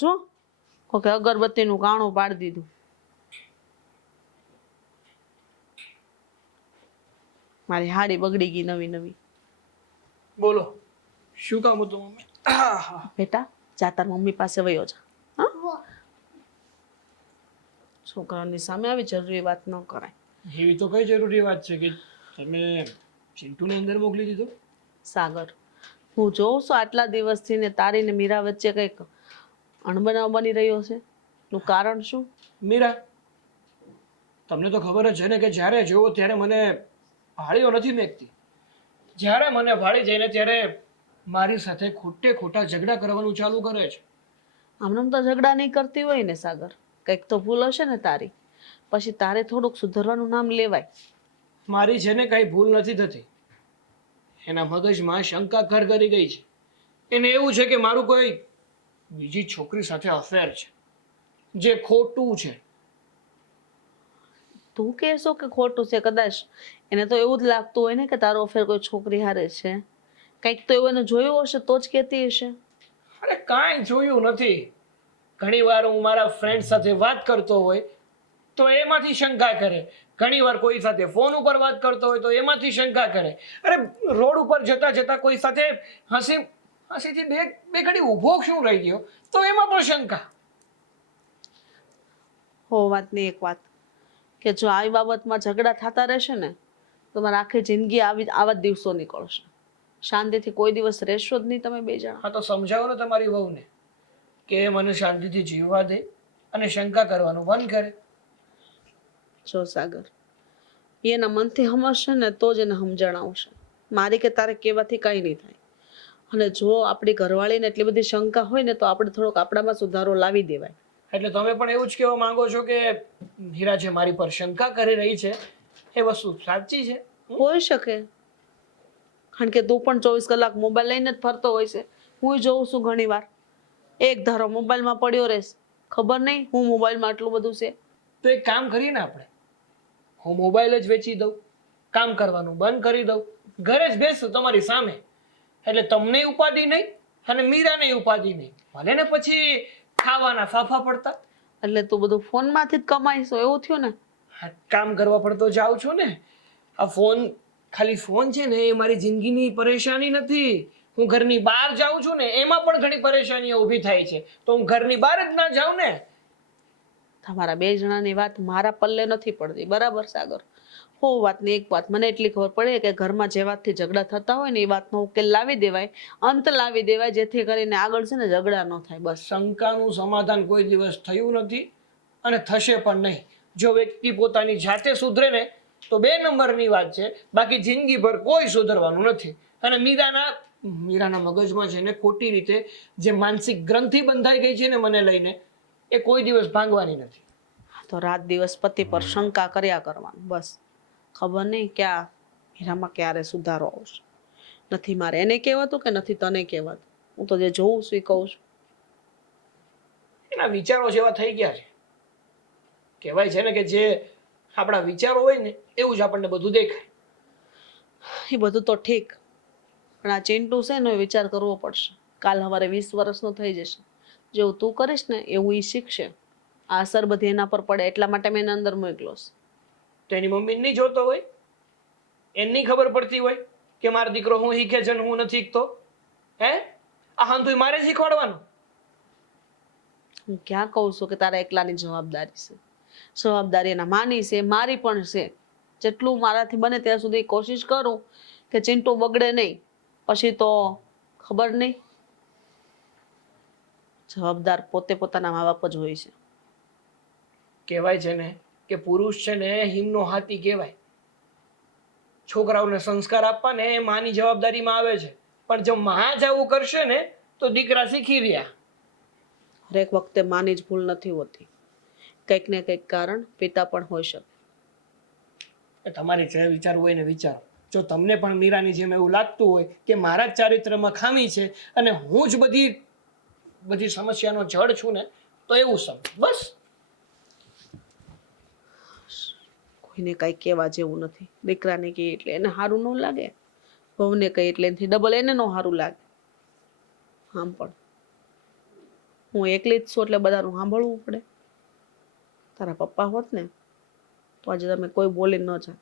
જો કોકે અગરબત્તીનું કાણું પાડી દીધું. મારી હાડી બગડી ગઈ નવી નવી. બોલો શું કામ હતું મમ્મી? બેટા જા તાર મમ્મી પાસે વયો જા. હા છોકરાની સામે આવી જરૂરી વાત ન કરાય. એવી તો કઈ જરૂરી વાત છે કે તમે ચિંટુને અંદર મોકલી દીધો? સાગર હું જોઉં છું આટલા દિવસથી ને તારી ને મીરા વચ્ચે કંઈક અણબનાવ બની રહ્યો છે. નું કારણ શું? મીરા, તમને તો ખબર જ છે ને કે જ્યારે જોવો ત્યારે મને ભાળીઓ નથી મેકતી. જ્યારે મને ભાળી જાય ને ત્યારે મારી સાથે ખોટે ખોટા ઝઘડા કરવાનું ચાલુ કરે છે. આમનામ તો ઝઘડા નહીં કરતી હોય ને સાગર, કંઈક તો ભૂલ હશે ને તારી. પછી તારે થોડુંક સુધરવાનું નામ લેવાય. મારી છે ને કઈ ભૂલ નથી થતી. એના મગજમાં શંકા ઘર કરી ગઈ છે. એને એવું છે કે મારું કોઈ બીજી છોકરી સાથે અફેર છે, જે ખોટું છે. તું કહેશો કે ખોટું છે? કદાચ એને તો એવું જ લાગતું હોય ને કે તારો અફેર કોઈ છોકરી હારે છે. કંઈક તો એવું એને જોયું હશે તો જ કહેતી હશે. અરે કાંઈ જોયું નથી. ઘણી વાર હું મારા ફ્રેન્ડ સાથે વાત કરતો હોય તો એમાંથી શંકા કરે. ઘણી વાર કોઈ સાથે ફોન ઉપર વાત કરતો હોય તો એમાંથી શંકા કરે. અરે રોડ ઉપર જતા જતા કોઈ સાથે હસીથી બે ઘડી ઊભો શું રહી ગયો તો એમાં પણ શંકા. હો વાતની એક વાત કે જો આવી બાબતમાં ઝઘડા થતા રહેશે ને તો મારા આખી જિંદગી આવા જ દિવસો નીકળશે. શાંતિથી કોઈ દિવસ રહેશો જ નહીં તમે બે જણા. હા તો સમજાવો ને તમારી વહુને કે મને શાંતિથી જીવવા દે અને શંકા કરવાનું બંધ કરે. જો સાગર એના મનથી સમજશે ને તો જ એને સમજણ આવશે. મારી કે તારે કહેવાથી કંઈ નહીં થાય. અને જો આપણી ઘરવાળીને એટલી બધી શંકા હોય ને તો આપણે થોડોક આપણામાં સુધારો લાવી દેવાય. એટલે તમે પણ એવું જ કહેવા માંગો છો કે હીરા જે મારી પર શંકા કરી રહી છે એ વસ્તુ સાચી છે? હોઈ શકે, કારણ કે તું પણ 24 કલાક મોબાઈલ લઈને જ ફરતો હોય છે. હું જોઉં છું ઘણી વાર એક ધારો મોબાઈલમાં પડ્યો રહેશ. ખબર નહીં હું મોબાઈલમાં આટલું બધું છે. તો એક કામ કરીએ ને આપણે, હું મોબાઈલ જ વેચી દઉં, કામ કરવાનું બંધ કરી દઉં, ઘરે જ બેસું તમારી સામે. એટલે તમને ઉપાધિ નહીં અને મીરાને ઉપાધિ નહીં. ભલે ને પછી ખાવાના ફાફા પડતા. એટલે તું બધું ફોનમાંથી જ કમાઈશ એવું થયું ને? હા, કામ કરવા પડતો જાઉં છું ને. આ ફોન ખાલી ફોન છે ને એ મારી જિંદગીની પરેશાની નથી. હું ઘરની બહાર જાઉં છું ને એમાં પણ ઘણી પરેશાનીઓ ઊભી થાય છે તો હું ઘરની બહાર જ ના જાઉં ને. તમારા બે જણાની વાત મારા પલ્લે નથી પડતી, બરાબર સાગર? હો વાતની એક વાત મને એટલી ખબર પડે કે ઘરમાં જે વાતથી ઝઘડા થતા હોય ને એ વાતનો ઉકેલ લાવી દેવાય, અંત લાવી દેવાય, જેથી કરીને આગળ છે ને ઝઘડા ન થાય. બસ. શંકાનું સમાધાન કોઈ દિવસ થયું નથી અને થશે પણ નહીં. જો વ્યક્તિ પોતાની જાતે સુધરે ને તો 2 નંબરની વાત છે, બાકી જિંદગીભર કોઈ સુધરવાનું નથી. અને મીરાના મગજમાં છે ને ખોટી રીતે જે માનસિક ગ્રંથિ બંધાઈ ગઈ છે ને મને લઈને એ કોઈ દિવસ ભાંગવાની નથી. તો રાત દિવસ પતિ પર શંકા કર્યા કરવાનું બસ. ખબર નહીં ક્યાં હીરામાં ક્યારે સુધારો આવશે. નથી મારે એને કહેવાતું કે નથી તને કહેવાતું. હું તો જે જોઉં છું એ કહું છું. એના વિચારો જેવા થઈ ગયા છે. કહેવાય છે ને કે જે આપણા વિચારો હોય ને એવું જ આપણને બધું દેખાય. એ બધું તો ઠીક, પણ આ ચિંટુ છે ને એ વિચાર કરવો પડશે. કાલ સવારે 20 વર્ષનો થઈ જશે. જેવું તું કરીશ ને એવું એ શીખશે. આ અસર બધી એના પર પડે એટલા માટે મેં એને અંદર મોકલો છે. તો એની મમ્મી નહીં જોતો હોય, એની ખબર પડતી હોય કે મારો દીકરો હું શીખે છે ને હું નથી શીખતો? હે, આ હાંધું મારે શીખવાડવાનું? હું ક્યાં કહું છું કે તારા એકલાની જવાબદારી છે. જવાબદારી એના માની છે, મારી પણ છે. જેટલું મારાથી બને ત્યાં સુધી કોશિશ કરું કે ચિંટુ બગડે નહીં. પછી તો ખબર નહીં. જવાબદાર પોતે પોતાના મા બાપ જ હોય છે. કહેવાય છે ને કે પુરુષ છે ને હિમનો હાથી કહેવાય. છોકરાઓને સંસ્કાર આપવા ને એ માની જવાબદારીમાં આવે છે. પણ જો માં જ આવું કરશે ને તો દીકરા શીખી રહ્યા. હરેક વખતે માની જ ભૂલ નથી હોતી. કંઈક ને કંઈક કારણ પિતા પણ હોઈ શકે. તમારી જે વિચાર હોય ને વિચારો. જો તમને પણ મીરાની જેમ એવું લાગતું હોય કે મારા જ ચારિત્રમાં ખામી છે અને હું જ બધી સમસ્યાનો જડ છું ને તો એવું સમજ બસ. કોઈને કાંઈ કહેવા જેવું નથી. દીકરાને કહે એટલે એને સારું ન લાગે, વહુને કહે એટલે એનાથી ડબલ એને ન સારું લાગે. આમ પણ હું એકલી જ છું એટલે બધાનું સાંભળવું પડે. તારા પપ્પા હોત ને તો આજે તમે કોઈ બોલી ન જાત.